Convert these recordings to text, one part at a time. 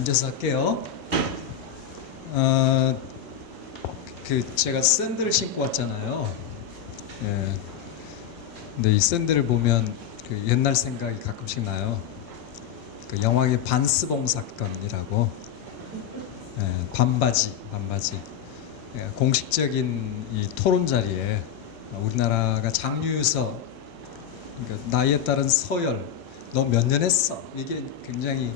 앉아서 할게요. 제가 샌들을 신고 왔잖아요. 예. 근데 이 샌들을 보면 그 옛날 생각이 가끔씩 나요. 그 영화의 반스봉 사건이라고. 예, 반바지. 예, 공식적인 이 토론 자리에 우리나라가 장유유서, 그러니까 나이에 따른 서열, 너 몇 년 했어? 이게 굉장히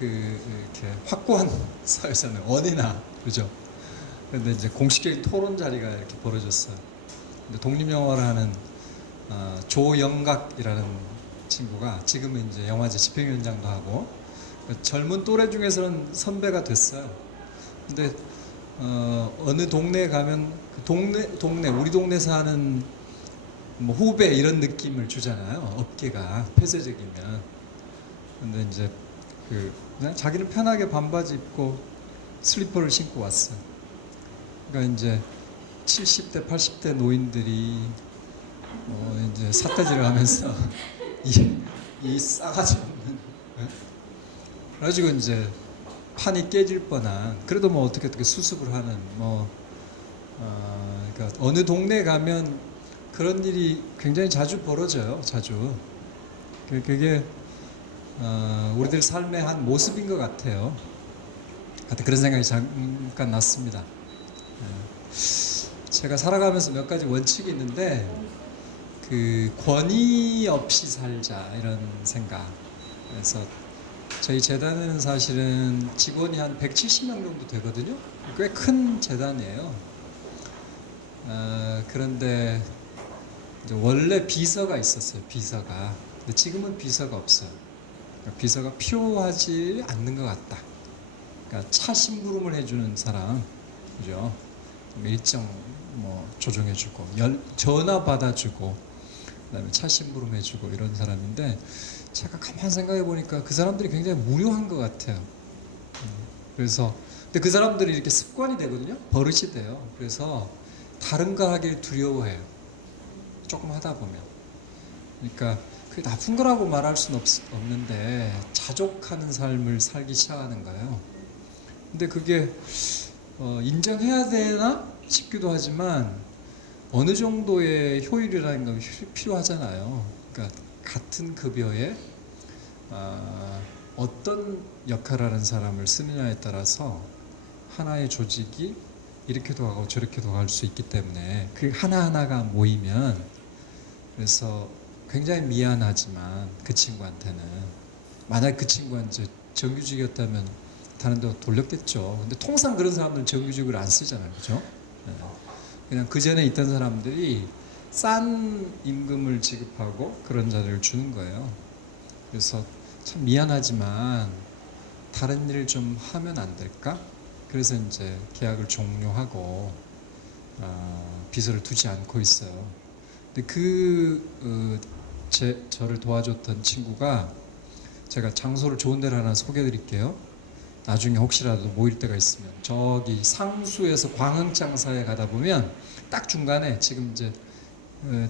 이렇게 확고한 사회잖아요. 어디나 그죠? 그런데 이제 공식적인 토론 자리가 이렇게 벌어졌어요. 근데 독립영화를 하는 조영각이라는 친구가 지금은 이제 영화제 집행위원장도 하고 젊은 또래 중에서는 선배가 됐어요. 근데 어느 동네에 가면 그 동네 우리 동네 사는 뭐 후배 이런 느낌을 주잖아요. 업계가 폐쇄적이면. 근데 이제 그냥 자기는 편하게 반바지 입고 슬리퍼를 신고 왔어요. 그러니까 이제 70대, 80대 노인들이 이제 삿대질을 하면서 이 싸가지 없는, 그래가지고 이제 판이 깨질 뻔한, 그래도 뭐 어떻게 수습을 하는 그러니까 어느 동네에 가면 그런 일이 굉장히 자주 벌어져요. 자주. 그게 우리들 삶의 한 모습인 것 같아요. 하여튼 그런 생각이 잠깐 났습니다. 제가 살아가면서 몇 가지 원칙이 있는데, 그 권위 없이 살자 이런 생각. 그래서 저희 재단은 사실은 직원이 한 170명 정도 되거든요. 꽤 큰 재단이에요. 그런데 이제 원래 비서가 있었어요. 비서가. 근데 지금은 비서가 없어요. 그러니까 비서가 필요하지 않는 것 같다. 그러니까 차 심부름을 해주는 사람, 그죠? 일정 조정해주고, 전화 받아주고, 그다음에 차 심부름 해주고 이런 사람인데, 제가 가만 생각해 보니까 그 사람들이 굉장히 무료한 것 같아요. 그래서 근데 그 사람들이 이렇게 습관이 되거든요. 버릇이 돼요. 그래서 다른 거 하길 두려워해요. 조금 하다 보면. 그러니까 그게 나쁜 거라고 말할 수는 없는데 자족하는 삶을 살기 시작하는 거예요. 근데 그게 인정해야 되나 싶기도 하지만 어느 정도의 효율이라는 건 필요하잖아요. 그러니까 같은 급여에 어떤 역할을 하는 사람을 쓰느냐에 따라서 하나의 조직이 이렇게도 가고 저렇게도 갈 수 있기 때문에 그 하나하나가 모이면, 그래서 굉장히 미안하지만 그 친구한테는, 만약 그 친구가 이제 정규직이었다면 다른 데 돌렸겠죠. 근데 통상 그런 사람들은 정규직을 안 쓰잖아요. 그죠? 그냥 그 전에 있던 사람들이 싼 임금을 지급하고 그런 자리를 주는 거예요. 그래서 참 미안하지만 다른 일을 좀 하면 안 될까? 그래서 이제 계약을 종료하고 비서를 두지 않고 있어요. 근데 저를 도와줬던 친구가, 제가 장소를 좋은 데를 하나 소개해 드릴게요. 나중에 혹시라도 모일 때가 있으면 저기 상수에서 광흥장사에 가다 보면 딱 중간에 지금 이제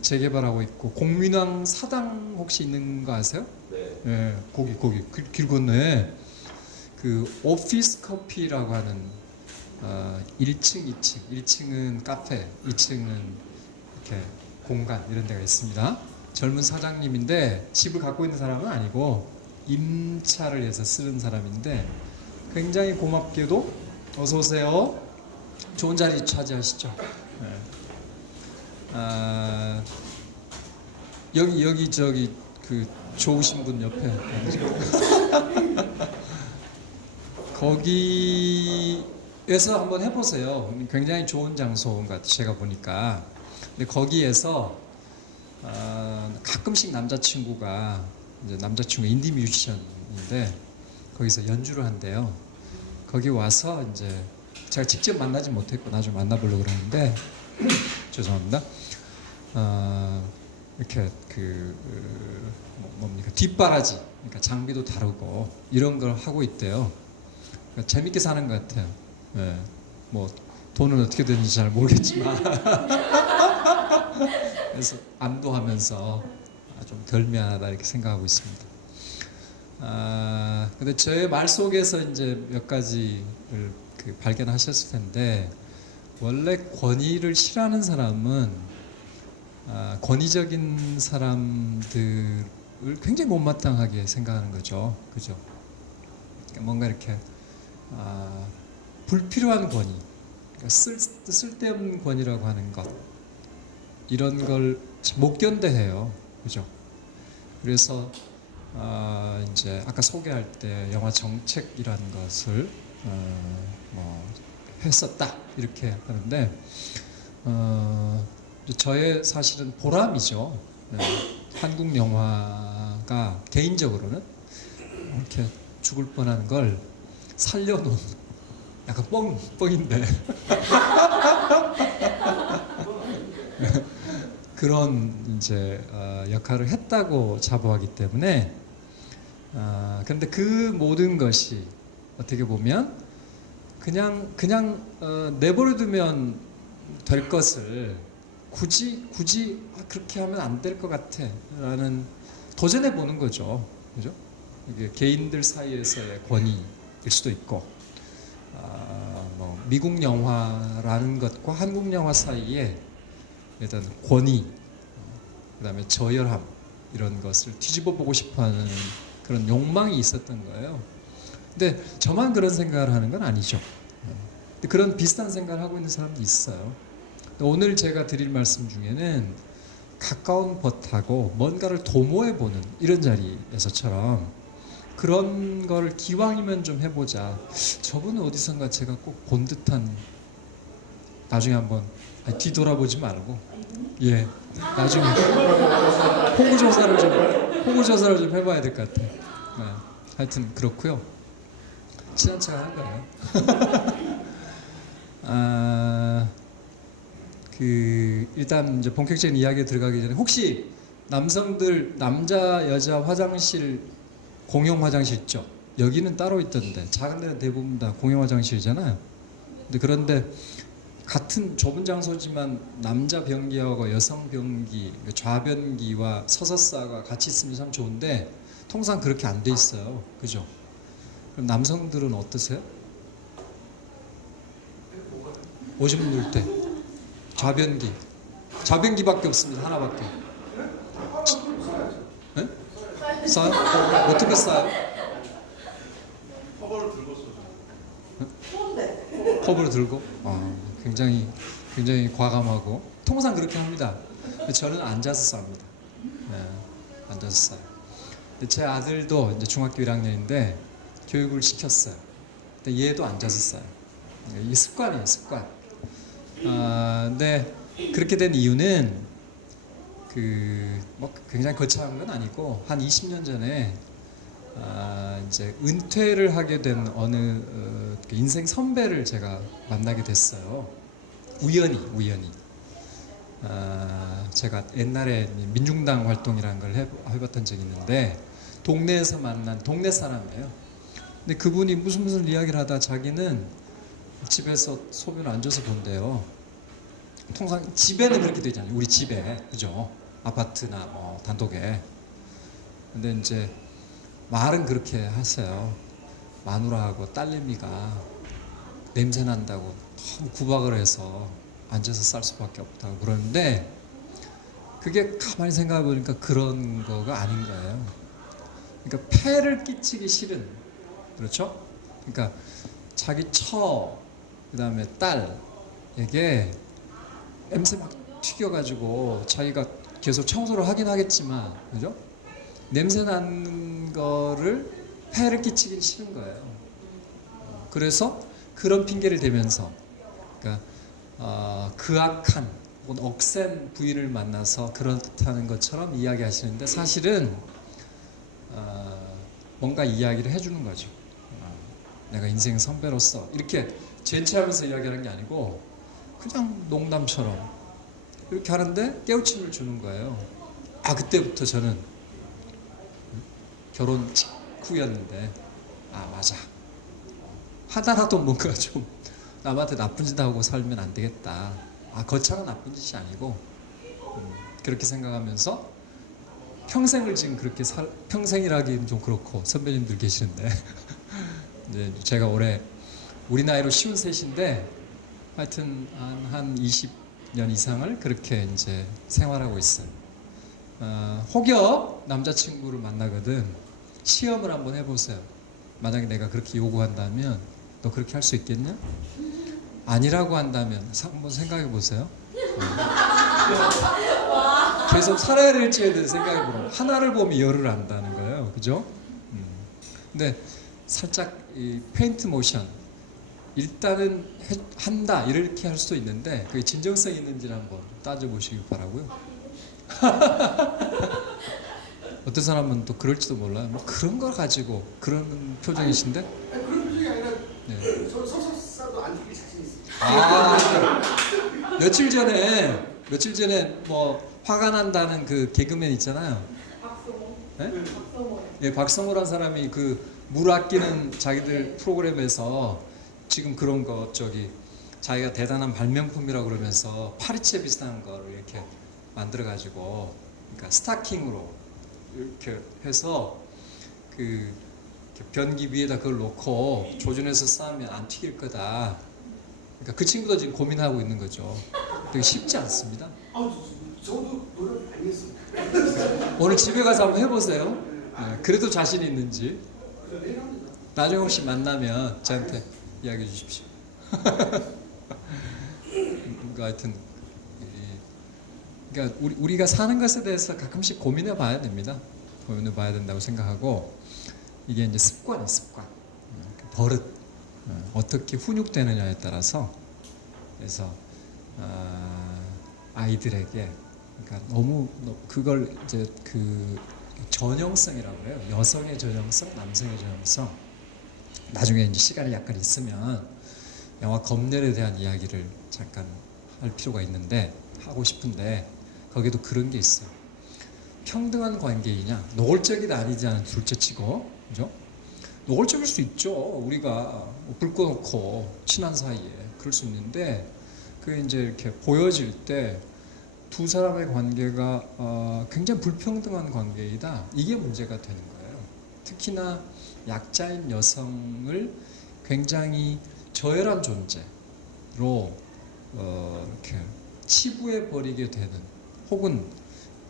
재개발하고 있고 공민왕 사당 혹시 있는 거 아세요? 네. 예, 거기 길 건너에 그 오피스 커피라고 하는 1층, 2층, 1층은 카페, 2층은 이렇게 공간 이런 데가 있습니다. 젊은 사장님인데 집을 갖고 있는 사람은 아니고 임차를 해서 쓰는 사람인데, 굉장히 고맙게도 어서 오세요. 좋은 자리 차지하시죠. 네. 여기 저기 그 좋으신 분 옆에 거기에서 한번 해보세요. 굉장히 좋은 장소인 것 같아요. 제가 보니까. 근데 거기에서 가끔씩 남자친구가, 이제 남자친구 인디 뮤지션인데 거기서 연주를 한대요. 거기 와서 이제 제가 직접 만나지 못했고 나중에 만나보려고 그러는데 죄송합니다. 이렇게 뭡니까, 뒷바라지, 그러니까 장비도 다루고 이런 걸 하고 있대요. 그러니까 재밌게 사는 것 같아요. 네. 뭐 돈은 어떻게 되는지 잘 모르겠지만 그래서 안도하면서 좀 덜 미안하다 이렇게 생각하고 있습니다. 근데 저의 말 속에서 이제 몇 가지를 발견하셨을 텐데, 원래 권위를 싫어하는 사람은 권위적인 사람들을 굉장히 못마땅하게 생각하는 거죠. 그죠? 그러니까 뭔가 이렇게 불필요한 권위, 그러니까 쓸데없는 권위라고 하는 것, 이런 걸 못 견뎌해요. 그죠? 그래서 이제 아까 소개할 때 영화 정책이라는 것을 뭐 했었다 이렇게 하는데, 저의 사실은 보람이죠. 한국 영화가 개인적으로는 이렇게 죽을 뻔한 걸 살려놓은, 약간 뻥인데 그런 이제 역할을 했다고 자부하기 때문에, 그런데 그 모든 것이 어떻게 보면 그냥 내버려두면 될 것을 굳이 그렇게 하면 안 될 것 같아라는 도전해 보는 거죠. 그죠? 이게 개인들 사이에서의 권위일 수도 있고, 뭐 미국 영화라는 것과 한국 영화 사이에 일단 권위, 그다음에 저열함, 이런 것을 뒤집어 보고 싶어하는 그런 욕망이 있었던 거예요. 근데 저만 그런 생각을 하는 건 아니죠. 그런 비슷한 생각을 하고 있는 사람도 있어요. 오늘 제가 드릴 말씀 중에는 가까운 벗하고 뭔가를 도모해보는 이런 자리에서처럼 그런 걸 기왕이면 좀 해보자. 저분은 어디선가 제가 꼭 본 듯한, 나중에 한번 뒤돌아보지 말고, 예, 나중에 호구 조사를 좀 해봐야 될 것 같아요. 네, 하여튼 그렇고요. 친한 척 하는 거예요. 일단 이제 본격적인 이야기에 들어가기 전에, 혹시 남성들 남자 여자 화장실 공용 화장실 있죠? 여기는 따로 있던데, 작은 데는 대부분 다 공용 화장실이잖아요. 그런데 같은 좁은 장소지만 남자 변기하고 여성 변기, 좌변기와 서서싸가 같이 있으면 참 좋은데 통상 그렇게 안 돼 있어요. 그죠? 그럼 남성들은 어떠세요? 오줌 누를 때 좌변기밖에 없습니다. 하나밖에. 네? 싸요? 어떻게 싸요? 컵으로 들고? 굉장히 과감하고, 통상 그렇게 합니다. 저는 앉아서 쌉니다. 네, 앉아서 싸요. 제 아들도 이제 중학교 1학년인데 교육을 시켰어요. 근데 얘도 앉아서 싸요. 이게 습관이에요, 습관. 근데 그렇게 된 이유는 뭐 굉장히 거창한 건 아니고, 한 20년 전에 이제 은퇴를 하게 된 어느 인생 선배를 제가 만나게 됐어요. 우연히. 제가 옛날에 민중당 활동이라는 걸 해봤던 적이 있는데, 동네에서 만난 동네 사람이에요. 근데 그분이 무슨 이야기를 하다 자기는 집에서 소변을 앉아서 본대요. 통상 집에는 그렇게 되잖아요. 우리 집에, 그죠? 아파트나 뭐 단독에. 근데 이제 말은 그렇게 하세요. 마누라하고 딸내미가 냄새 난다고 너무 구박을 해서 앉아서 쌀 수밖에 없다고 그러는데, 그게 가만히 생각해 보니까 그런 거가 아닌 거예요. 그러니까 폐를 끼치기 싫은, 그렇죠? 그러니까 자기 그다음에 딸에게 냄새 막 튀겨가지고 자기가 계속 청소를 하긴 하겠지만, 그죠? 냄새 나는 거를 폐를 끼치기 싫은 거예요. 그래서 그런 핑계를 대면서, 그러니까 극악한 혹은 억센 부인을 만나서 그렇다는 것처럼 이야기하시는데, 사실은 뭔가 이야기를 해주는 거죠. 내가 인생 선배로서 이렇게 젠치하면서 이야기하는 게 아니고 그냥 농담처럼 이렇게 하는데 깨우침을 주는 거예요. 그때부터 저는 결혼 직후였는데, 맞아, 하나라도 뭔가 좀 남한테 나쁜 짓 하고 살면 안 되겠다. 거창한 나쁜 짓이 아니고, 그렇게 생각하면서 평생을 지금 그렇게 평생이라기는 좀 그렇고 선배님들 계시는데 이제 제가 올해 우리 나이로 53인데 하여튼 한 20년 이상을 그렇게 이제 생활하고 있어요. 혹여 남자친구를 만나거든 시험을 한번 해보세요. 만약에 내가 그렇게 요구한다면 너 그렇게 할 수 있겠냐? 아니라고 한다면 한번 생각해 보세요. 계속 살아야 될지에 대해 생각해 보면 하나를 보면 열을 안다는 거예요. 그죠? 근데 살짝 이 페인트 모션 일단은 한다 이렇게 할 수도 있는데 그게 진정성이 있는지를 한번 따져보시기 바라고요. 어떤 사람은 또 그럴지도 몰라요. 뭐 그런 걸 가지고 그런 표정이신데? 아니, 그런 표정이 아니라 네. 저 서서싸도 안 죽일 자신 있어요. 며칠 전에 뭐 화가 난다는 그 개그맨 있잖아요. 박성호. 네? 박성호. 예, 박성호란 사람이 그 물 아끼는 자기들 프로그램에서 지금 그런 거 자기가 대단한 발명품이라고 그러면서 파리채 비슷한 거를 이렇게 만들어 가지고 그러니까 스타킹으로 이렇게 해서 그 변기 위에다 그걸 놓고 조준해서 쌓으면 안 튀길 거다. 그러니까 그 친구도 지금 고민하고 있는 거죠. 되게 쉽지 않습니다. 저도 노력 많이 했어요. 오늘 집에 가서 한번 해보세요. 네, 그래도 자신 있는지. 나중에 혹시 만나면 저한테 이야기해 주십시오. 그러니까 하여튼 그러니까 우리가 사는 것에 대해서 가끔씩 고민해 봐야 됩니다. 고민해 봐야 된다고 생각하고 이게 이제 습관이에요, 습관. 버릇. 어떻게 훈육되느냐에 따라서 그래서 아이들에게 그러니까 너무 그걸 이제 그 전형성이라고 해요. 여성의 전형성, 남성의 전형성. 나중에 이제 시간이 약간 있으면 영화 검열에 대한 이야기를 잠깐 할 필요가 있는데 하고 싶은데 거기도 그런 게 있어요. 평등한 관계이냐, 노골적이다 아니지 않은 둘째치고, 그죠? 노골적일 수 있죠. 우리가 불 꺼놓고 친한 사이에 그럴 수 있는데 그 이제 이렇게 보여질 때 두 사람의 관계가 굉장히 불평등한 관계이다. 이게 문제가 되는 거예요. 특히나 약자인 여성을 굉장히 저열한 존재로 이렇게 치부해 버리게 되는 혹은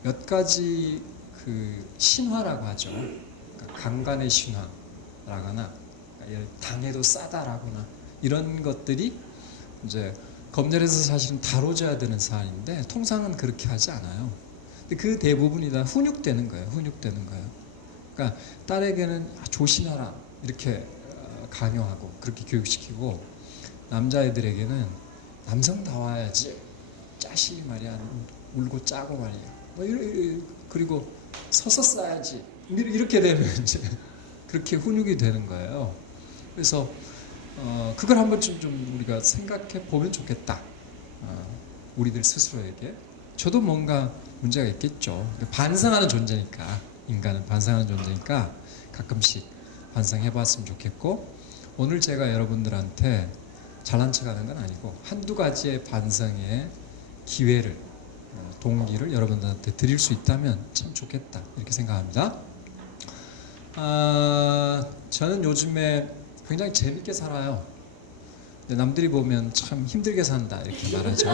몇 가지 그 신화라고 하죠. 그러니까 강간의 신화라거나 당해도 싸다라거나 이런 것들이 이제 검열에서 사실은 다뤄져야 되는 사안인데 통상은 그렇게 하지 않아요. 근데 그 대부분이 다 훈육되는 거예요. 훈육되는 거예요. 그러니까 딸에게는 조심하라 이렇게 강요하고 그렇게 교육시키고 남자애들에게는 남성다워야지 짜시 말이야 울고 짜고 말이야 뭐 그리고 서서 싸야지 이렇게 되면 이제 그렇게 훈육이 되는 거예요. 그래서 그걸 한 번쯤 좀 우리가 생각해 보면 좋겠다. 우리들 스스로에게 저도 뭔가 문제가 있겠죠. 반성하는 존재니까 인간은 반성하는 존재니까 가끔씩 반성해 봤으면 좋겠고 오늘 제가 여러분들한테 잘난 척하는 건 아니고 한두 가지의 반성의 기회를 동기를 여러분들한테 드릴 수 있다면 참 좋겠다 이렇게 생각합니다. 저는 요즘에 굉장히 재밌게 살아요. 남들이 보면 참 힘들게 산다 이렇게 말하죠.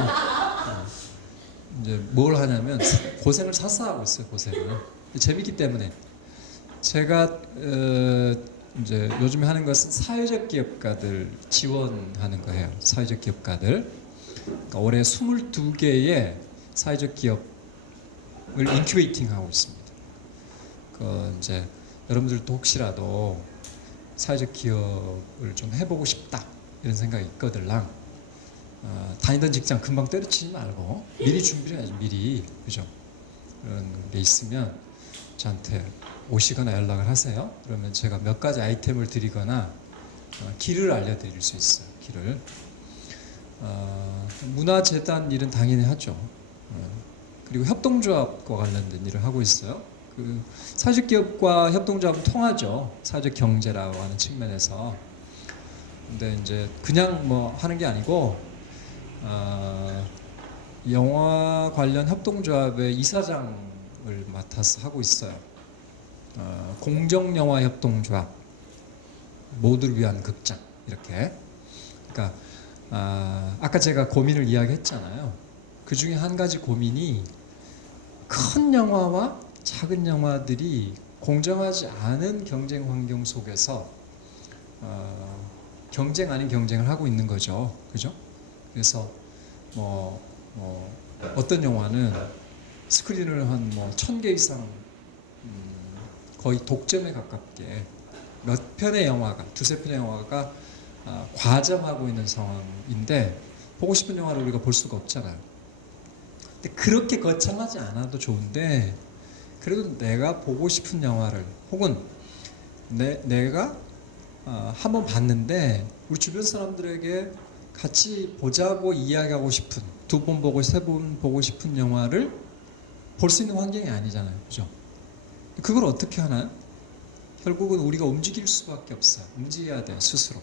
이제 뭘 하냐면 고생을 사서 하고 있어요. 고생을 재밌기 때문에 제가 이제 요즘에 하는 것은 사회적 기업가들 지원하는 거예요. 사회적 기업가들 그러니까 올해 22개의 사회적 기업을 인큐베이팅 하고 있습니다. 그 이제 여러분들도 혹시라도 사회적 기업을 좀 해보고 싶다 이런 생각이 있거들랑 다니던 직장 금방 때려치지 말고 미리 준비를 해야지 미리 그죠? 그런 게 있으면 저한테 오시거나 연락을 하세요. 그러면 제가 몇 가지 아이템을 드리거나 길을 알려드릴 수 있어요. 길을 문화재단 일은 당연히 하죠. 그리고 협동조합과 관련된 일을 하고 있어요. 그 사회적 기업과 협동조합은 통하죠. 사회적 경제라고 하는 측면에서. 근데 이제 그냥 뭐 하는 게 아니고 영화 관련 협동조합의 이사장을 맡아서 하고 있어요. 공정영화협동조합, 모두를 위한 극장, 이렇게. 그러니까 아까 제가 고민을 이야기했잖아요. 그 중에 한 가지 고민이 큰 영화와 작은 영화들이 공정하지 않은 경쟁 환경 속에서 경쟁 아닌 경쟁을 하고 있는 거죠. 그죠? 그래서 어떤 영화는 스크린을 한 1000개 이상 거의 독점에 가깝게 몇 편의 영화가, 두세 편의 영화가 과점하고 있는 상황인데 보고 싶은 영화를 우리가 볼 수가 없잖아요. 근데 그렇게 거창하지 않아도 좋은데 그래도 내가 보고 싶은 영화를 혹은 내가 한번 봤는데 우리 주변 사람들에게 같이 보자고 이야기하고 싶은, 2번 보고 3번 보고 싶은 영화를 볼 수 있는 환경이 아니잖아요. 그죠? 그걸 어떻게 하나요? 결국은 우리가 움직일 수밖에 없어요. 움직여야 돼요, 스스로.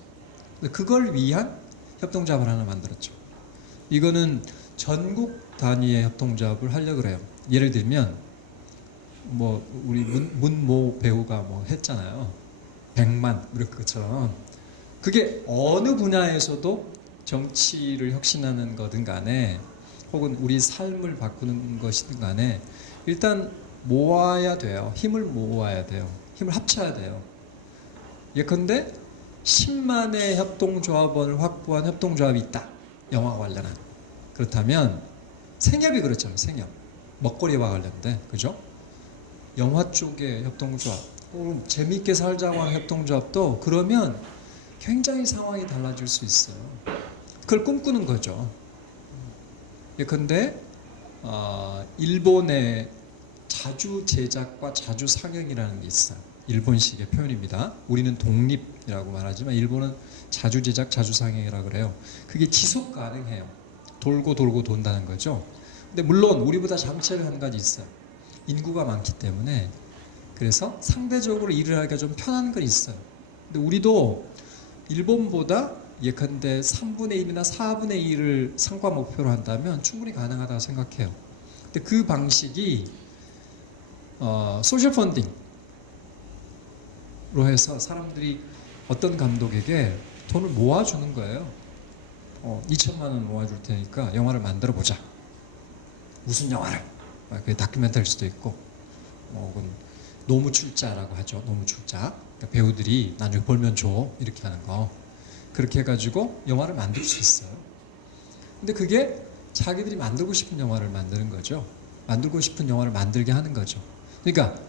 그걸 위한 협동조합을 하나 만들었죠. 이거는 전국 단위의 협동조합을 하려고 그래요. 예를 들면 우리 문모 배우가 했잖아요. 100만 이렇게 것처럼 그게 어느 분야에서도 정치를 혁신하는 거든 간에 혹은 우리 삶을 바꾸는 것이든 간에 일단 모아야 돼요. 힘을 모아야 돼요. 힘을 합쳐야 돼요. 예컨대 10만의 협동조합원을 확보한 협동조합이 있다. 영화 관련한. 그렇다면 생협이 그렇잖아요. 생협. 먹거리와 관련된. 그죠? 영화 쪽의 협동조합. 재미있게 살자고 하는 협동조합도 그러면 굉장히 상황이 달라질 수 있어요. 그걸 꿈꾸는 거죠. 예컨대 일본의 자주 제작과 자주 상영이라는 게 있어요. 일본식의 표현입니다. 우리는 독립이라고 말하지만 일본은 자주 제작, 자주 상영이라고 그래요. 그게 지속 가능해요. 돌고 돌고 돈다는 거죠. 근데 물론 우리보다 장점이 한 가지 있어요. 인구가 많기 때문에 그래서 상대적으로 일을 하기가 좀 편한 건 있어요. 근데 우리도 일본보다 예컨대 3분의 1이나 4분의 1을 성과 목표로 한다면 충분히 가능하다고 생각해요. 근데 그 방식이 소셜 펀딩으로 해서 사람들이 어떤 감독에게 돈을 모아주는 거예요. 2천만 원 모아줄 테니까 영화를 만들어 보자. 무슨 영화를? 그게 다큐멘터리일 수도 있고 혹은 노무출자라고 하죠. 노무출자. 그러니까 배우들이 나중에 벌면 줘. 이렇게 하는 거. 그렇게 해가지고 영화를 만들 수 있어요. 근데 그게 자기들이 만들고 싶은 영화를 만드는 거죠. 만들고 싶은 영화를 만들게 하는 거죠. 그러니까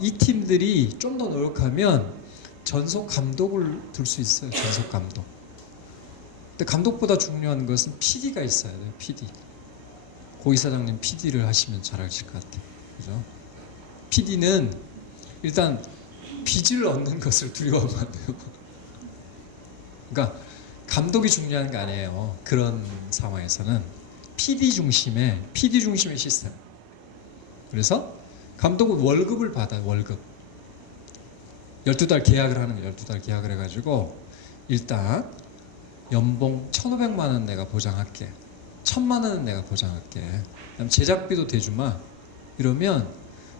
이 팀들이 좀 더 노력하면 전속 감독을 둘 수 있어요. 전속 감독. 근데 감독보다 중요한 것은 PD가 있어야 돼요. PD. 고 이사장님 PD를 하시면 잘 아실 것 같아요. 그죠? PD는 일단 빚을 얻는 것을 두려워하면 안 돼요. 그러니까 감독이 중요한 게 아니에요. 그런 상황에서는 PD 중심의 시스템. 그래서 감독은 월급을 받아요. 월급. 12달 계약을 하는 거예요. 12달 계약을 해가지고 일단 연봉 1,500만 원 내가 보장할게. 1,000만 원은 내가 보장할게. 그다음 제작비도 대주마. 이러면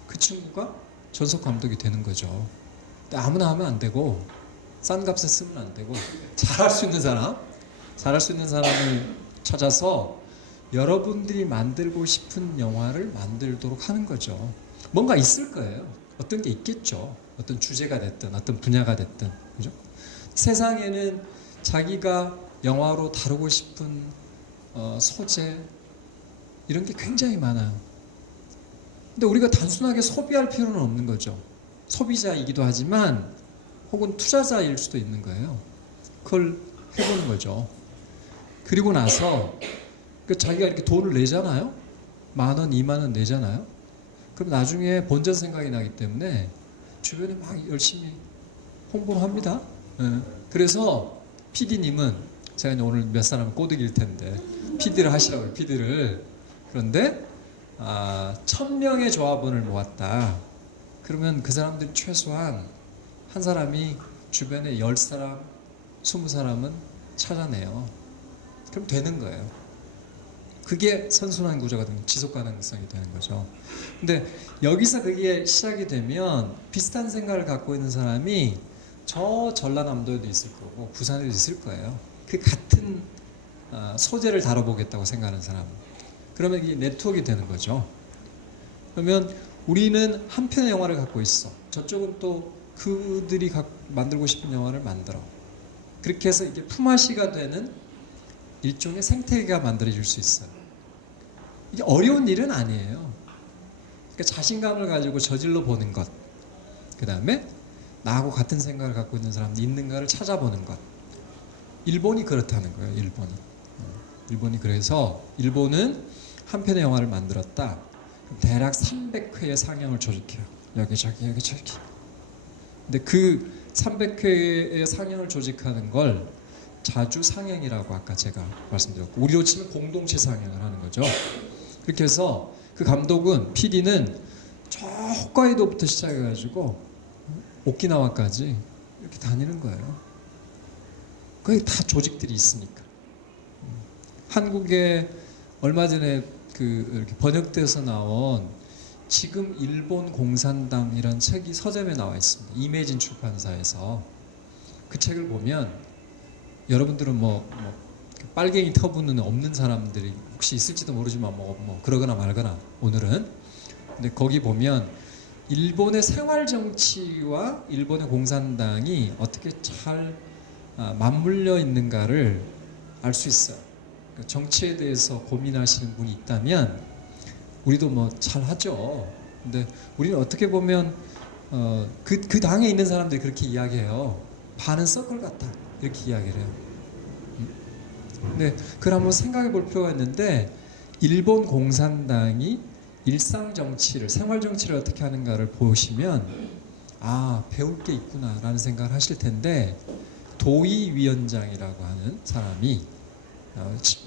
그 친구가 전속 감독이 되는 거죠. 근데 아무나 하면 안 되고 싼 값에 쓰면 안 되고 잘할 수 있는 사람을 찾아서 여러분들이 만들고 싶은 영화를 만들도록 하는 거죠. 뭔가 있을 거예요. 어떤 게 있겠죠. 어떤 주제가 됐든 어떤 분야가 됐든. 그죠? 세상에는 자기가 영화로 다루고 싶은 소재 이런 게 굉장히 많아요. 근데 우리가 단순하게 소비할 필요는 없는 거죠. 소비자이기도 하지만 혹은 투자자일 수도 있는 거예요. 그걸 해보는 거죠. 그리고 나서 자기가 이렇게 돈을 내잖아요. 10,000원, 20,000원 내잖아요. 그럼 나중에 본전 생각이 나기 때문에 주변에 막 열심히 홍보를 합니다. 그래서 PD님은 제가 오늘 몇 사람 꼬드길 텐데 PD를 하시라고요. PD를. 그런데 1,000명의 조합원을 모았다. 그러면 그 사람들이 최소한 한 사람이 주변에 10사람, 20사람은 찾아내요. 그럼 되는 거예요. 그게 선순환 구조가 되는 지속 가능성이 되는 거죠. 근데 여기서 그게 시작이 되면 비슷한 생각을 갖고 있는 사람이 저 전라남도에도 있을 거고 부산에도 있을 거예요. 그 같은 소재를 다뤄보겠다고 생각하는 사람. 그러면 이게 네트워크가 되는 거죠. 그러면 우리는 한 편의 영화를 갖고 있어. 저쪽은 또 그들이 만들고 싶은 영화를 만들어. 그렇게 해서 이게 품앗이가 되는 일종의 생태계가 만들어질 수 있어요. 이게 어려운 일은 아니에요. 그러니까 자신감을 가지고 저질러 보는 것. 그 다음에 나하고 같은 생각을 갖고 있는 사람이 있는가를 찾아보는 것. 일본이 그렇다는 거예요. 일본이 그래서 일본은 한 편의 영화를 만들었다. 대략 300회의 상영을 조직해요. 여기저기. 근데 그 300회의 상영을 조직하는 걸 자주 상영이라고 아까 제가 말씀드렸고, 우리로 치면 공동체 상영을 하는 거죠. 그렇게 해서 그 감독은, PD는 저 홋카이도부터 시작해가지고 오키나와까지 이렇게 다니는 거예요. 거기 다 조직들이 있으니까. 한국에 얼마 전에 이렇게 번역돼서 나온 지금 일본 공산당이라는 책이 서점에 나와 있습니다. 이매진 출판사에서. 그 책을 보면 여러분들은 빨갱이 터부는 없는 사람들이 혹시 있을지도 모르지만 그러거나 말거나 오늘은. 근데 거기 보면 일본의 생활 정치와 일본의 공산당이 어떻게 잘 맞물려 있는가를 알 수 있어요. 그러니까 정치에 대해서 고민하시는 분이 있다면 우리도 잘 하죠. 근데 우리는 어떻게 보면 그 당에 있는 사람들이 그렇게 이야기해요. 반은 서클 같다 이렇게 이야기를 해요. 근데 그걸 한번 생각해 볼 필요가 있는데, 일본 공산당이 일상 정치를, 생활 정치를 어떻게 하는가를 보시면 배울 게 있구나라는 생각을 하실 텐데, 도이 위원장이라고 하는 사람이,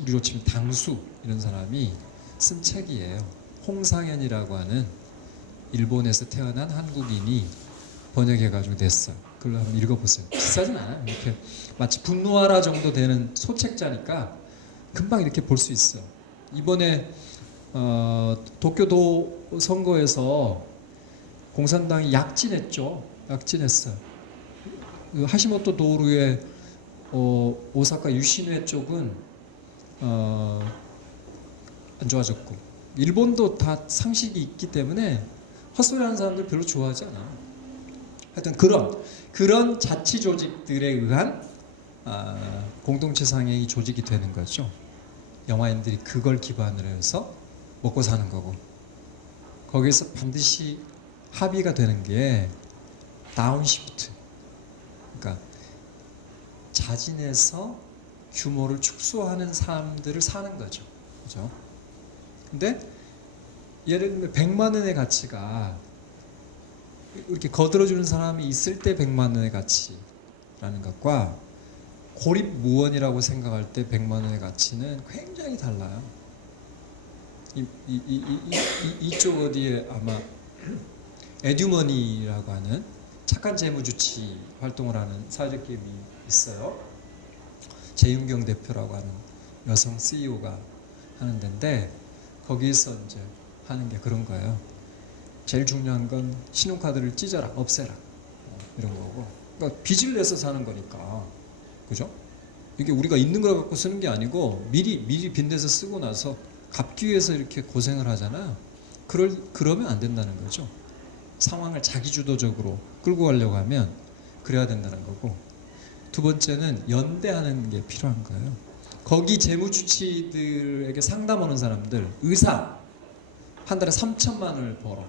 우리로 치면 당수 이런 사람이 쓴 책이에요. 홍상현이라고 하는 일본에서 태어난 한국인이 번역해가지고 냈어요. 그걸 한번 읽어보세요. 비싸진 않아요. 이렇게 마치 분노하라 정도 되는 소책자니까 금방 이렇게 볼 수 있어요. 이번에 도쿄도 선거에서 공산당이 약진했죠. 약진했어요. 그 하시모토 도루의 오사카 유신회 쪽은 안 좋아졌고, 일본도 다 상식이 있기 때문에 헛소리하는 사람들 별로 좋아하지 않아요. 하여튼 그런 자치 조직들에 의한 공동체 상영이 조직이 되는 거죠. 영화인들이 그걸 기반으로 해서 먹고 사는 거고, 거기서 반드시 합의가 되는 게 다운시프트, 그러니까 자진해서 규모를 축소하는 사람들을 사는 거죠. 그죠? 근데 예를 들면 100만 원의 가치가 이렇게 거들어주는 사람이 있을 때 100만 원의 가치라는 것과 고립무원이라고 생각할 때 100만 원의 가치는 굉장히 달라요. 이쪽 어디에 아마 에듀머니라고 하는 착한 재무주치 활동을 하는 사회적 기업이 있어요. 재윤경 대표라고 하는 여성 CEO가 하는 데인데, 거기서 이제 하는 게 그런 거예요. 제일 중요한 건 신용카드를 찢어라, 없애라, 이런 거고. 그러니까 빚을 내서 사는 거니까, 그죠? 이게 우리가 있는 걸 갖고 쓰는 게 아니고 미리 빚 내서 쓰고 나서 갚기 위해서 이렇게 고생을 하잖아요. 그러면 안 된다는 거죠. 상황을 자기주도적으로 끌고 가려고 하면 그래야 된다는 거고, 두 번째는 연대하는 게 필요한 거예요. 거기 재무주치들에게 상담하는 사람들, 의사 한 달에 3천만 원을 벌어.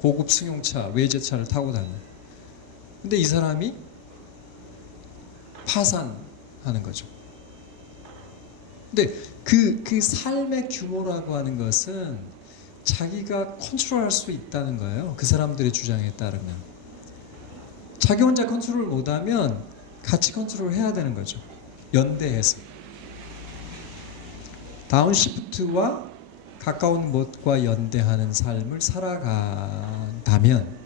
고급 승용차, 외제차를 타고 다녀. 근데 이 사람이 파산하는 거죠. 근데 그 삶의 규모라고 하는 것은 자기가 컨트롤할 수 있다는 거예요. 그 사람들의 주장에 따르면. 자기 혼자 컨트롤을 못하면 같이 컨트롤을 해야 되는 거죠. 연대해서. 다운시프트와 가까운 것과 연대하는 삶을 살아간다면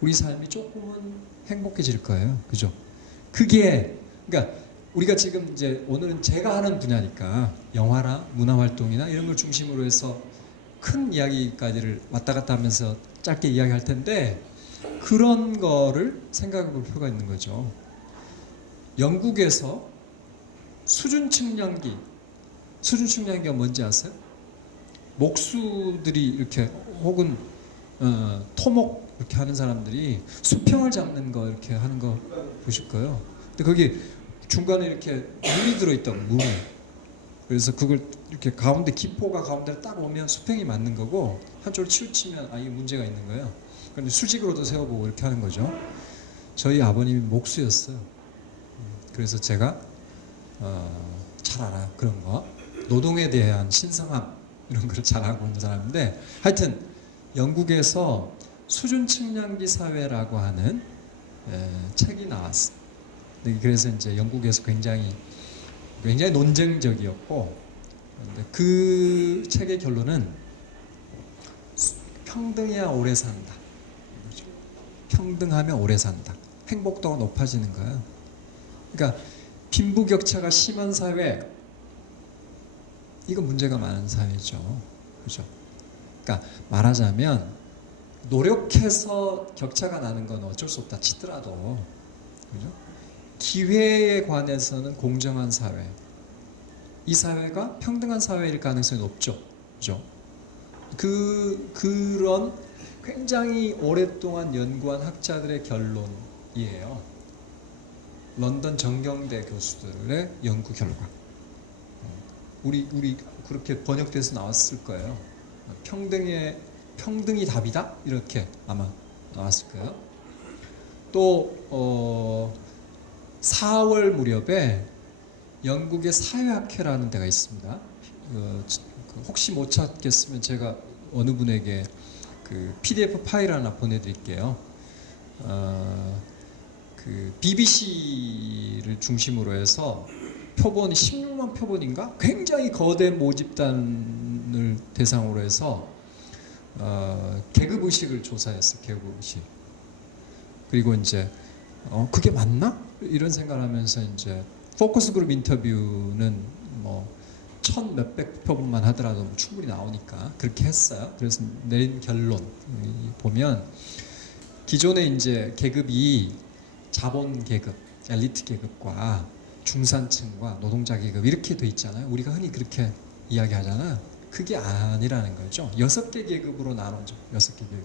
우리 삶이 조금은 행복해질 거예요. 그죠? 그게, 그러니까 우리가 지금 이제 오늘은 제가 하는 분야니까 영화나 문화 활동이나 이런 걸 중심으로 해서 큰 이야기까지를 왔다 갔다 하면서 짧게 이야기할 텐데 그런 거를 생각해 볼 필요가 있는 거죠. 영국에서 수준 측량기가 뭔지 아세요? 목수들이 이렇게 혹은 토목 이렇게 하는 사람들이 수평을 잡는 거 이렇게 하는 거 보실 거예요. 근데 거기 중간에 이렇게 물이 들어있다고 물이. 그래서 그걸 이렇게 가운데 기포가 가운데를 딱 오면 수평이 맞는 거고 한쪽으로 치우치면 이게 문제가 있는 거예요. 그런데 수직으로도 세워보고 이렇게 하는 거죠. 저희 아버님이 목수였어요. 그래서 제가 잘 알아요. 그런 거. 노동에 대한 신성함 이런 걸 잘 알고 있는 사람인데 하여튼 영국에서 수준 측량기 사회라고 하는 책이 나왔어요. 그래서 이제 영국에서 굉장히 논쟁적이었고 그 책의 결론은 평등해야 오래 산다. 평등하면 오래 산다. 행복도가 높아지는 거예요. 그러니까 빈부격차가 심한 사회, 이거 문제가 많은 사회죠. 그죠? 그러니까 말하자면 노력해서 격차가 나는 건 어쩔 수 없다 치더라도, 그죠? 기회에 관해서는 공정한 사회, 이 사회가 평등한 사회일 가능성이 높죠. 그죠? 그런 굉장히 오랫동안 연구한 학자들의 결론이에요. 런던 정경대 교수들의 연구 결과. 우리 그렇게 번역돼서 나왔을 거예요. 평등이 답이다? 이렇게 아마 나왔을 거예요. 또 4월 무렵에 영국의 사회학회라는 데가 있습니다. 혹시 못 찾겠으면 제가 어느 분에게 그 PDF 파일 하나 보내드릴게요. 그 BBC를 중심으로 해서 표본이 16만 표본인가? 굉장히 거대 모집단을 대상으로 해서 계급의식을 조사했어요. 계급의식. 그리고 이제 그게 맞나? 이런 생각을 하면서 이제 포커스 그룹 인터뷰는 뭐 1,000몇백 표본만 하더라도 충분히 나오니까 그렇게 했어요. 그래서 내린 결론 보면 기존의 이제 계급이 자본 계급, 엘리트 계급과 중산층과 노동자 계급 이렇게 돼 있잖아요. 우리가 흔히 그렇게 이야기하잖아요. 그게 아니라는 거죠. 6개 계급으로 나눠져. 6개 계급.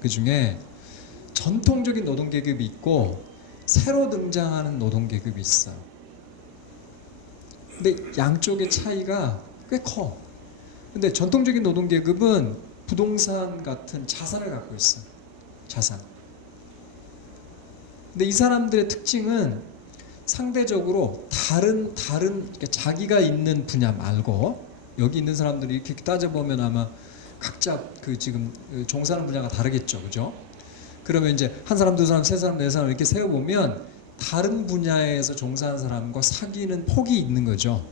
그 중에 전통적인 노동 계급이 있고 새로 등장하는 노동 계급이 있어요. 근데 양쪽의 차이가 꽤 커. 근데 전통적인 노동 계급은 부동산 같은 자산을 갖고 있어요. 자산. 근데 이 사람들의 특징은 상대적으로 다른 그러니까 자기가 있는 분야 말고 여기 있는 사람들이 이렇게 따져보면 아마 각자 그 지금 종사하는 분야가 다르겠죠. 그죠? 그러면 이제 한 사람, 두 사람, 세 사람, 네 사람 이렇게 세워보면 다른 분야에서 종사하는 사람과 사귀는 폭이 있는 거죠.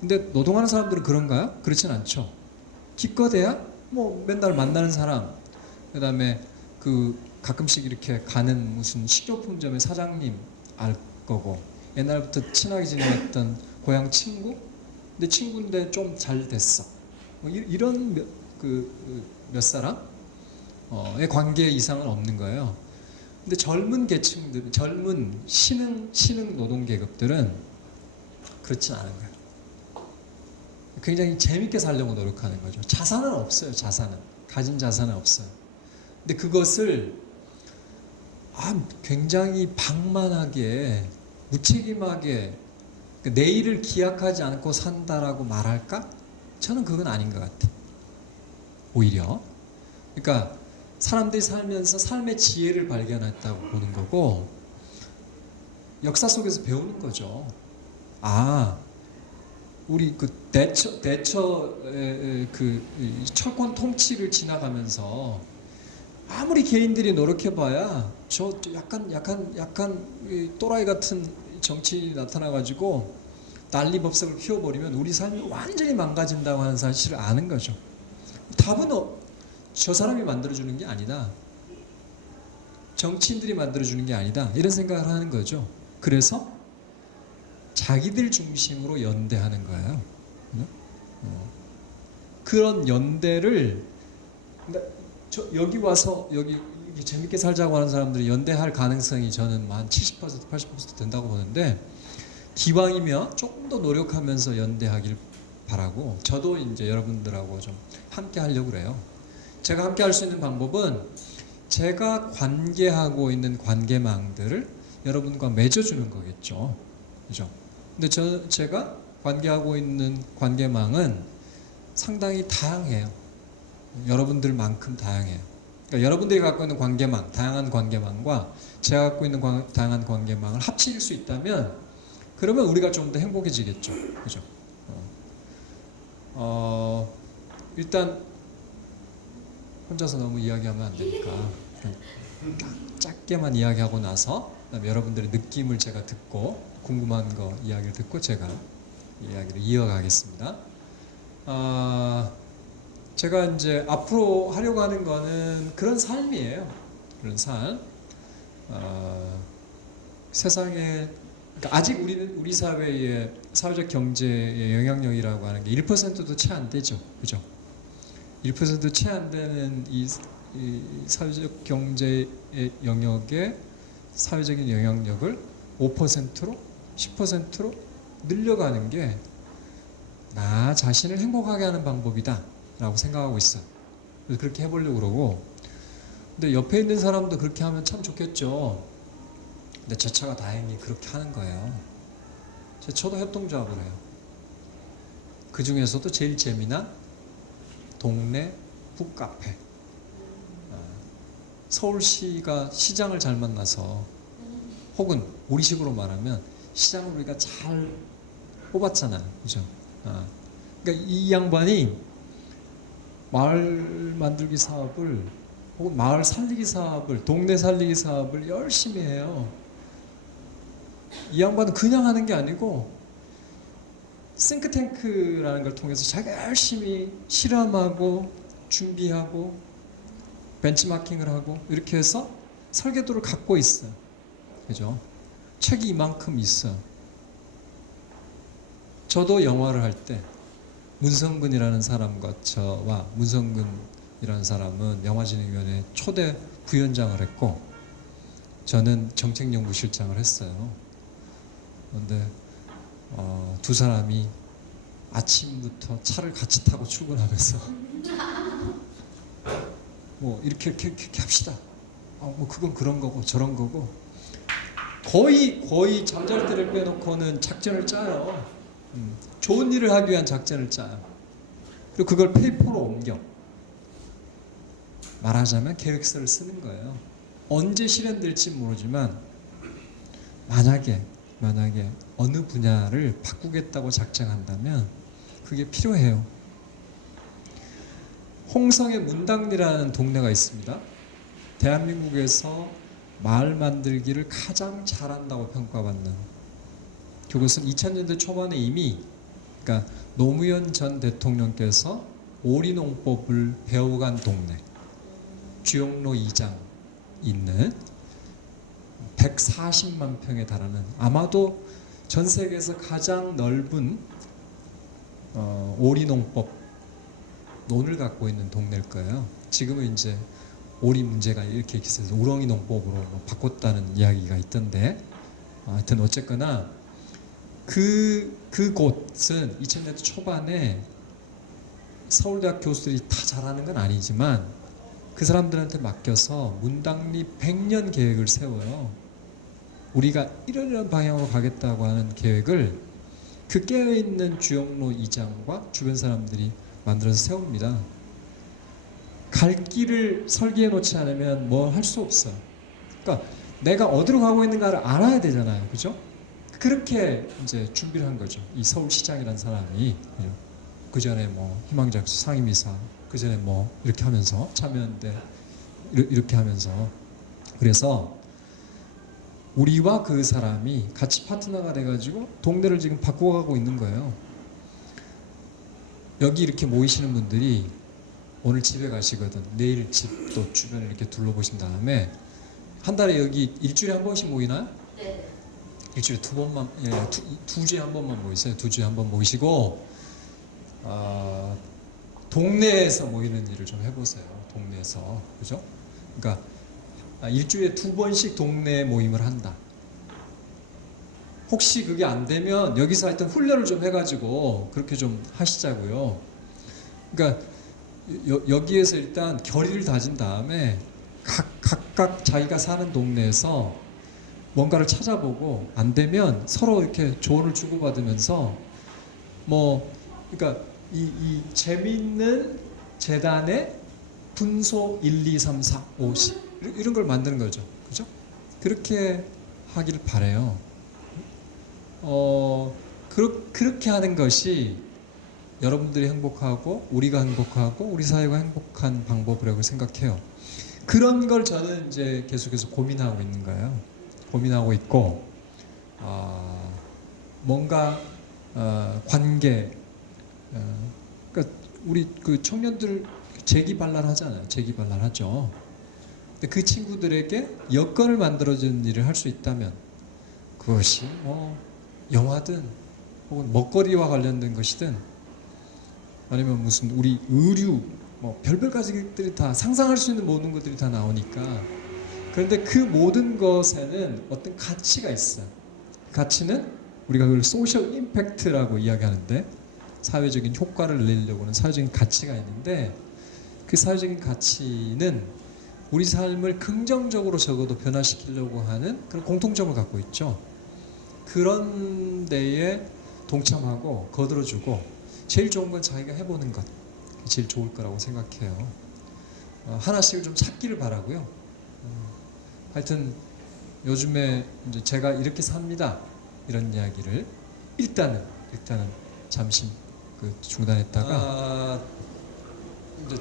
근데 노동하는 사람들은 그런가요? 그렇진 않죠. 기껏해야 뭐 맨날 만나는 사람, 그 다음에 그 가끔씩 이렇게 가는 무슨 식료품점의 사장님 알 거고, 옛날부터 친하게 지내왔던 고향 친구, 근데 친구인데 좀 잘 됐어. 뭐 이런 몇 사람의 관계 이상은 없는 거예요. 근데 젊은 계층들, 젊은 신흥 노동 계급들은 그렇지 않은 거예요. 굉장히 재밌게 살려고 노력하는 거죠. 자산은 없어요. 가진 자산은 없어요. 근데 그것을 굉장히 방만하게, 무책임하게 내일을 기약하지 않고 산다라고 말할까? 저는 그건 아닌 것 같아요. 오히려. 그러니까 사람들이 살면서 삶의 지혜를 발견했다고 보는 거고, 역사 속에서 배우는 거죠. 우리 그 대처의 그 철권 통치를 지나가면서 아무리 개인들이 노력해봐야 저 약간 또라이 같은 정치인이 나타나가지고 난리법석을 피워버리면 우리 삶이 완전히 망가진다고 하는 사실을 아는 거죠. 답은 저 사람이 만들어주는 게 아니다. 정치인들이 만들어주는 게 아니다. 이런 생각을 하는 거죠. 그래서 자기들 중심으로 연대하는 거예요. 그런 연대를 여기 와서 여기 재밌게 살자고 하는 사람들이 연대할 가능성이 저는 한 70% 80% 된다고 보는데, 기왕이면 조금 더 노력하면서 연대하길 바라고, 저도 이제 여러분들하고 좀 함께 하려고 그래요. 제가 함께 할 수 있는 방법은 제가 관계하고 있는 관계망들을 여러분과 맺어주는 거겠죠. 그죠? 근데 제가 관계하고 있는 관계망은 상당히 다양해요. 여러분들만큼 다양해요. 그러니까 여러분들이 갖고 있는 관계망, 다양한 관계망과 제가 갖고 있는 다양한 관계망을 합칠 수 있다면, 그러면 우리가 좀 더 행복해지겠죠. 그죠? 일단 혼자서 너무 이야기하면 안 되니까 짧게만 이야기하고 나서 그다음에 여러분들의 느낌을 제가 듣고, 궁금한 거 이야기를 듣고 제가 이야기를 이어가겠습니다. 제가 이제 앞으로 하려고 하는 거는 그런 삶이에요. 그런 삶. 세상에, 그러니까 아직 우리 사회의 사회적 경제의 영향력이라고 하는 게 1%도 채 안 되죠. 그죠? 1%도 채 안 되는 이 사회적 경제의 영역의 사회적인 영향력을 5%로 10%로 늘려가는 게 나 자신을 행복하게 하는 방법이다 라고 생각하고 있어요. 그래서 그렇게 해보려고 그러고, 근데 옆에 있는 사람도 그렇게 하면 참 좋겠죠. 근데 제 차가 다행히 그렇게 하는 거예요. 저도 협동조합을 해요. 그 중에서도 제일 재미난 동네 북카페. 서울시가 시장을 잘 만나서, 혹은 우리식으로 말하면 시장을 우리가 잘 뽑았잖아요. 그죠? 그러니까 이 양반이 마을 만들기 사업을, 혹은 마을 살리기 사업을, 동네 살리기 사업을 열심히 해요. 이 양반은 그냥 하는 게 아니고 싱크탱크라는 걸 통해서 자기가 열심히 실험하고 준비하고 벤치마킹을 하고 이렇게 해서 설계도를 갖고 있어요. 그죠? 책이 이만큼 있어요. 저도 영화를 할 때 문성근이라는 사람과 저와, 문성근이라는 사람은 영화진흥위원회 초대 부위원장을 했고, 저는 정책연구실장을 했어요. 그런데 두 사람이 아침부터 차를 같이 타고 출근하면서 뭐 이렇게 합시다. 뭐 그건 그런 거고 저런 거고, 거의 잠잘 때를 빼놓고는 작전을 짜요. 좋은 일을 하기 위한 작전을 짜요. 그리고 그걸 페이퍼로 옮겨, 말하자면 계획서를 쓰는 거예요. 언제 실현될지 모르지만 만약에 어느 분야를 바꾸겠다고 작정한다면 그게 필요해요. 홍성의 문당리라는 동네가 있습니다. 대한민국에서 마을 만들기를 가장 잘한다고 평가받는, 그것은 2000년대 초반에 이미, 그러니까 노무현 전 대통령께서 오리농법을 배워간 동네, 주영로 2장 있는 140만 평에 달하는, 아마도 전 세계에서 가장 넓은 오리농법 논을 갖고 있는 동네일 거예요. 지금은 이제 오리 문제가 이렇게 있어서 우렁이 농법으로 바꿨다는 이야기가 있던데, 하여튼 어쨌거나 그곳은 2000년대 초반에 서울대학 교수들이 다 잘하는 건 아니지만 그 사람들한테 맡겨서 문당리 100년 계획을 세워요. 우리가 이런 방향으로 가겠다고 하는 계획을 그 깨어있는 주영로 2장과 주변 사람들이 만들어서 세웁니다. 갈 길을 설계해 놓지 않으면 뭐 할 수 없어요. 그러니까 내가 어디로 가고 있는가를 알아야 되잖아요. 그죠? 그렇게 이제 준비를 한 거죠. 이 서울시장이라는 사람이 그 전에 뭐 희망작수 상임이사, 그 전에 뭐 이렇게 하면서 참여연대 이렇게 하면서, 그래서 우리와 그 사람이 같이 파트너가 돼가지고 동네를 지금 바꿔가고 있는 거예요. 여기 이렇게 모이시는 분들이 오늘 집에 가시거든. 내일 집도 주변을 이렇게 둘러보신 다음에 한 달에 여기 일주일에 한 번씩 모이나요? 네. 일주일에 두 번만, 두 주에 한 번만 모이세요. 두 주에 한 번 모이시고 동네에서 모이는 일을 좀 해보세요. 동네에서, 그죠? 그러니까 일주일에 두 번씩 동네 모임을 한다. 혹시 그게 안 되면 여기서 하여튼 훈련을 좀 해가지고 그렇게 좀 하시자고요. 그러니까 여기에서 일단 결의를 다진 다음에 각각 자기가 사는 동네에서 뭔가를 찾아보고 안 되면 서로 이렇게 조언을 주고받으면서 뭐 그러니까 이 재미있는 재단의 분소 1, 2, 3, 4, 5, 10 이런 걸 만드는 거죠. 그죠? 그렇게 하길 바래요. 그렇게 하는 것이 여러분들이 행복하고 우리가 행복하고 우리 사회가 행복한 방법이라고 생각해요. 그런 걸 저는 이제 계속해서 고민하고 있는 거예요. 고민하고 있고 뭔가 관계 그러니까 우리 그 청년들 재기발랄하잖아요. 재기발랄하죠. 근데 그 친구들에게 여건을 만들어주는 일을 할 수 있다면 그것이 뭐 영화든 혹은 먹거리와 관련된 것이든 아니면 무슨 우리 의류 뭐 별별 가지들이 다 상상할 수 있는 모든 것들이 다 나오니까 그런데 그 모든 것에는 어떤 가치가 있어요. 가치는 우리가 그걸 소셜 임팩트라고 이야기하는데 사회적인 효과를 내려고 하는 사회적인 가치가 있는데 그 사회적인 가치는 우리 삶을 긍정적으로 적어도 변화시키려고 하는 그런 공통점을 갖고 있죠. 그런 데에 동참하고 거들어주고 제일 좋은 건 자기가 해보는 것 제일 좋을 거라고 생각해요. 하나씩을 좀 찾기를 바라고요. 하여튼 요즘에 이제 제가 이렇게 삽니다 이런 이야기를 일단은 잠시 중단했다가 이제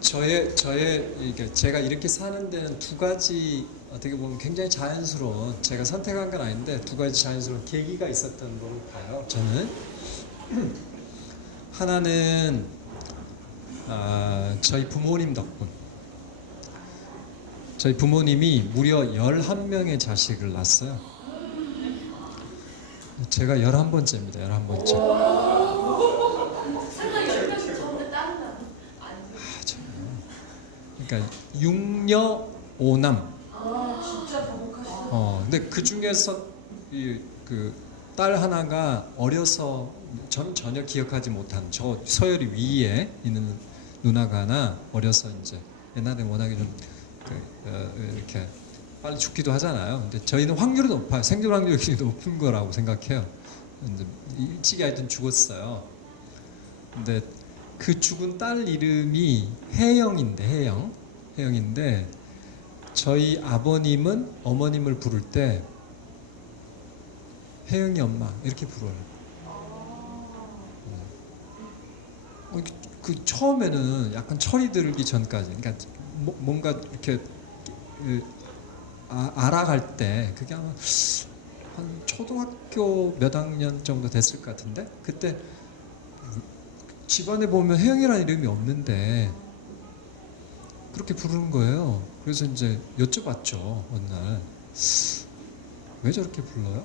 저의 이게 제가 이렇게 사는 데는 두 가지 어떻게 보면 굉장히 자연스러운 제가 선택한 건 아닌데 두 가지 자연스러운 계기가 있었던 걸로 봐요. 저는 하나는 저희 부모님 덕분. 저희 부모님이 무려 11명의 자식을 낳았어요. 제가 11번째입니다. 11번째. 설마 10명씩 전부 다른 남? 그러니까 6녀 5남. 진짜 보복하시다. 근데 그 중에서 딸 하나가 어려서 전 전혀 기억하지 못한 저 서열이 위에 있는 누나가 하나 어려서 이제 옛날에 워낙에 좀 이렇게 빨리 죽기도 하잖아요. 근데 저희는 확률이 높아요. 생존 확률이 높은 거라고 생각해요. 이제 일찍이 하여튼 죽었어요. 근데 그 죽은 딸 이름이 혜영인데 저희 아버님은 어머님을 부를 때 혜영이 엄마 이렇게 불러요. 그 처음에는 약간 철이 들기 전까지, 그러니까 뭔가 이렇게 알아갈 때 그게 아마 한 초등학교 몇 학년 정도 됐을 것 같은데 그때 집안에 보면 혜영이라는 이름이 없는데 그렇게 부르는 거예요. 그래서 이제 여쭤봤죠 어느 날 왜 저렇게 불러요?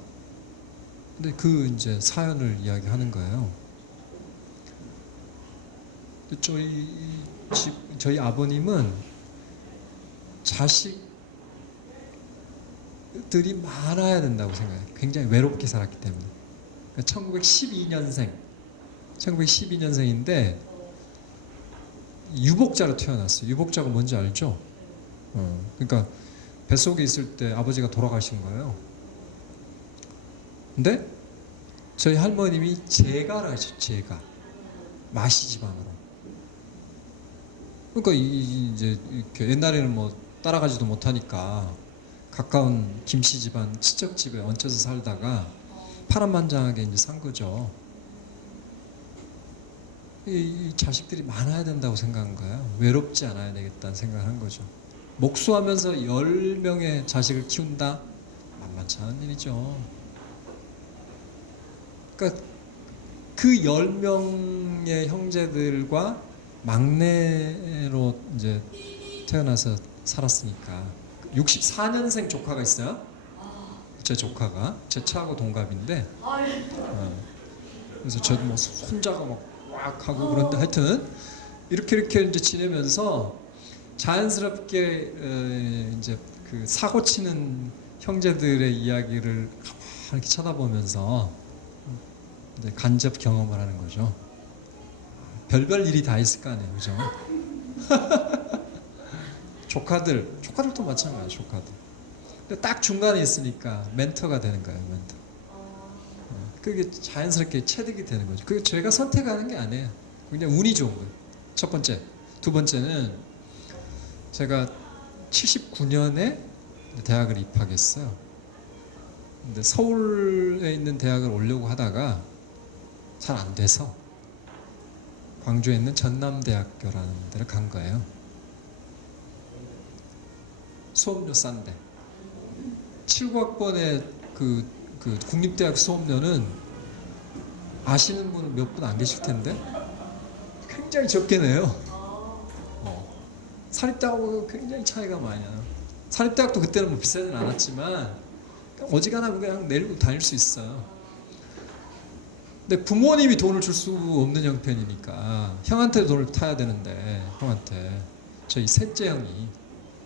근데 그 이제 사연을 이야기하는 거예요. 저희 아버님은 자식들이 많아야 된다고 생각해요. 굉장히 외롭게 살았기 때문에. 그러니까 1912년생인데 유복자로 태어났어요. 유복자가 뭔지 알죠? 그러니까 뱃속에 있을 때 아버지가 돌아가신 거예요. 근데 저희 할머님이 제가라 하죠. 제가 마시 집안으로. 그러니까 이제 이렇게 옛날에는 뭐 따라가지도 못하니까 가까운 김씨 집안 친척집에 얹혀서 살다가 파란만장하게 이제 산 거죠. 이 자식들이 많아야 된다고 생각한 거예요. 외롭지 않아야 되겠다는 생각을 한 거죠. 목수하면서 10명의 자식을 키운다? 만만치 않은 일이죠. 그러니까 그 10명의 형제들과 막내로 이제 태어나서 살았으니까 64년생 조카가 있어요. 제 조카가 제 차하고 동갑인데 아유. 그래서 저도 뭐 손자가 막왁 하고 그런데 하여튼 이렇게 이제 지내면서 자연스럽게 이제 그 사고 치는 형제들의 이야기를 이렇게 쳐다보면서 이제 간접 경험을 하는 거죠. 별별 일이 다 있을 거 아니에요, 그죠? 조카들도 마찬가지예요, 조카들. 근데 딱 중간에 있으니까 멘토가 되는 거예요, 멘토. 그게 자연스럽게 체득이 되는 거죠. 그게 제가 선택하는 게 아니에요. 그냥 운이 좋은 거예요. 첫 번째. 두 번째는 제가 79년에 대학을 입학했어요. 근데 서울에 있는 대학을 오려고 하다가 잘 안 돼서 광주에 있는 전남대학교라는 데를 간 거예요. 수업료 싼데 7학번에 그 국립대학 수업료는 아시는 분은 몇 분 안 계실 텐데 굉장히 적게 내요. 사립대학하고 굉장히 차이가 많이 나요. 사립대학도 그때는 뭐 비싸진 않았지만 어지간하면 그냥 내리고 다닐 수 있어요. 근데 부모님이 돈을 줄 수 없는 형편이니까 형한테 돈을 타야 되는데 형한테 저희 셋째 형이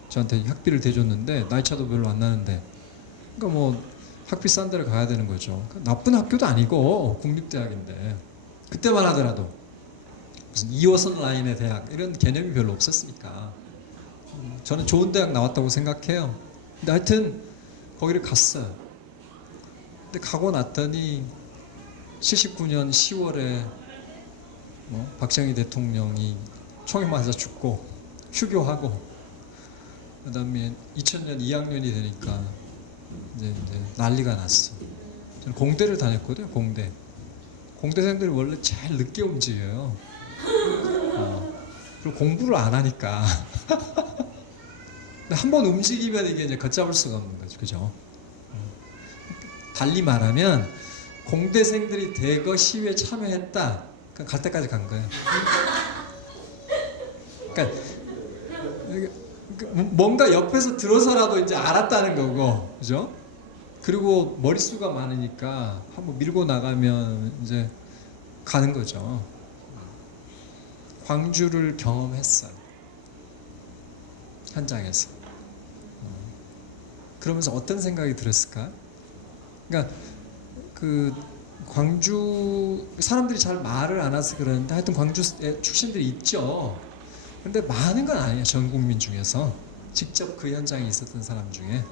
저한테 학비를 대줬는데 나이 차도 별로 안 나는데 그러니까 뭐 학비 싼 데를 가야 되는 거죠. 나쁜 학교도 아니고 국립대학인데 그때만 하더라도 무슨 2호선 라인의 대학 이런 개념이 별로 없었으니까 저는 좋은 대학 나왔다고 생각해요. 근데 하여튼 거기를 갔어요. 근데 가고 났더니 79년 10월에 박정희 대통령이 총에 맞아 죽고 휴교하고 그다음에 2000년 2학년이 되니까 이제 난리가 났어. 저는 공대를 다녔거든요. 공대생들이 원래 제일 늦게 움직여요. 그리고 공부를 안 하니까. 근데 한번 움직이면 이게 이제 걷잡을 수가 없는 거죠, 그죠? 달리 말하면 공대생들이 대거 시위에 참여했다. 그냥 갈 때까지 간 거예요. 그러니까 뭔가 옆에서 들어서라도 이제 알았다는 거고, 그죠? 그리고 머릿수가 많으니까 한번 밀고 나가면 이제 가는 거죠. 광주를 경험했어요. 현장에서. 그러면서 어떤 생각이 들었을까? 그러니까 그 광주 사람들이 잘 말을 안 해서 그러는데 하여튼 광주 출신들이 있죠. 근데 많은 건 아니에요. 전 국민 중에서 직접 그 현장에 있었던 사람 중에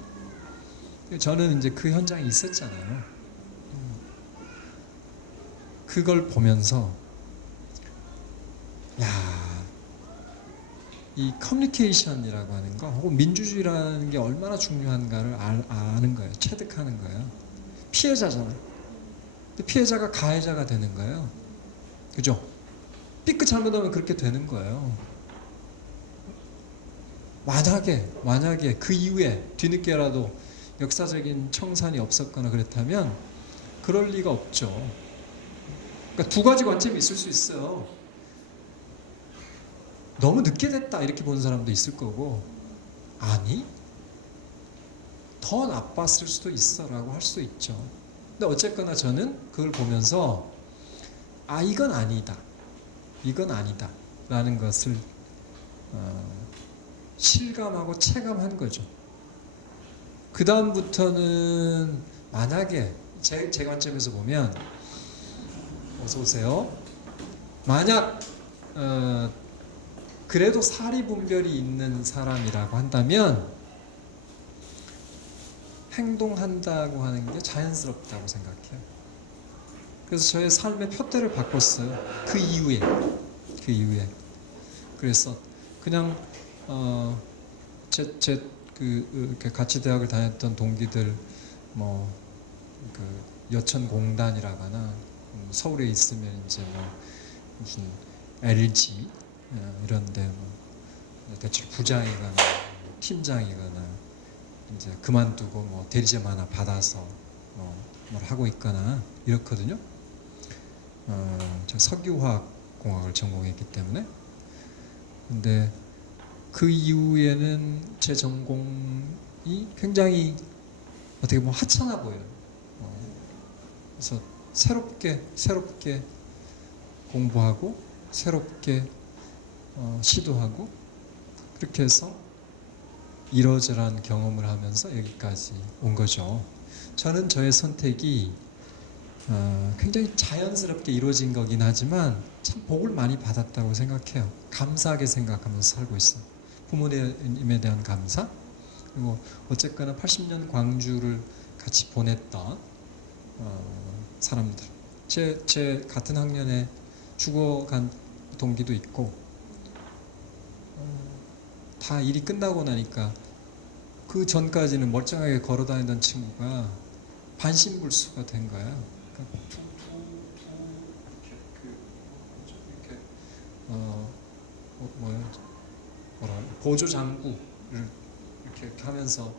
저는 이제 그 현장에 있었잖아요. 그걸 보면서 이 커뮤니케이션이라고 하는 거 혹은 민주주의라는 게 얼마나 중요한가를 아는 거예요. 체득하는 거예요. 피해자잖아요. 근데 피해자가 가해자가 되는 거예요. 그죠? 삐끗 잘못하면 그렇게 되는 거예요. 만약에 그 이후에 뒤늦게라도 역사적인 청산이 없었거나 그렇다면 그럴 리가 없죠. 그러니까 두 가지 관점이 있을 수 있어요. 너무 늦게 됐다 이렇게 보는 사람도 있을 거고 아니 더 나빴을 수도 있어 라고 할 수 있죠. 근데 어쨌거나 저는 그걸 보면서 이건 아니다 라는 것을 실감하고 체감한 거죠. 그 다음부터는 만약에 제 관점에서 보면 어서 오세요. 만약 그래도 사리분별이 있는 사람이라고 한다면 행동한다고 하는 게 자연스럽다고 생각해요. 그래서 저의 삶의 표대를 바꿨어요. 그 이후에. 그래서 그냥 이렇게 같이 대학을 다녔던 동기들 그 여천공단이라거나 서울에 있으면 이제 무슨 LG 이런데 대출 부장이거나 팀장이거나 이제 그만두고 대리점 하나 받아서 뭘 하고 있거나 이렇거든요. 제가 석유화학공학을 전공했기 때문에. 근데 그 이후에는 제 전공이 굉장히 어떻게 보면 하찮아 보여요. 그래서 새롭게 공부하고 새롭게 시도하고 그렇게 해서 이러저러한 경험을 하면서 여기까지 온 거죠. 저는 저의 선택이 굉장히 자연스럽게 이루어진 거긴 하지만 참 복을 많이 받았다고 생각해요. 감사하게 생각하면서 살고 있어요. 부모님에 대한 감사, 그리고 어쨌거나 80년 광주를 같이 보냈던 사람들, 제 같은 학년에 죽어간 동기도 있고, 다 일이 끝나고 나니까 그 전까지는 멀쩡하게 걸어다니던 친구가 반신불수가 된 거야. 그러니까 보조 장구를 이렇게 하면서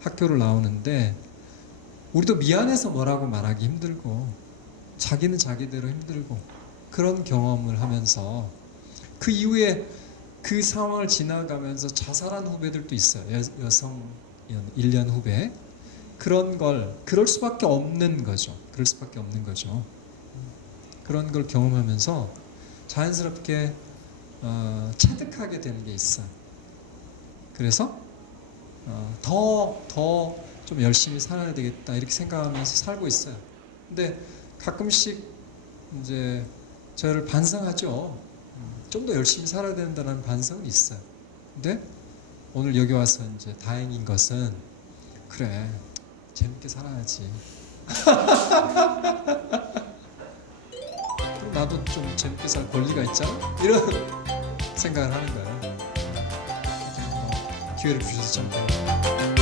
학교를 나오는데, 우리도 미안해서 뭐라고 말하기 힘들고 자기는 자기대로 힘들고 그런 경험을 하면서 그 이후에 그 상황을 지나가면서 자살한 후배들도 있어요. 여성 1년 후배. 그럴 수밖에 없는 거죠. 그런 걸 경험하면서 자연스럽게 체득하게 되는 게 있어요. 그래서 더 좀 열심히 살아야 되겠다 이렇게 생각하면서 살고 있어요. 근데 가끔씩 이제 저를 반성하죠. 좀 더 열심히 살아야 된다는 반성은 있어요. 근데 오늘 여기 와서 이제 다행인 것은, 그래, 재밌게 살아야지. 그럼 나도 좀 재밌게 살 권리가 있잖아? 이런 생각을 하는 거예요. 기회를 주셔서 참 고마워요.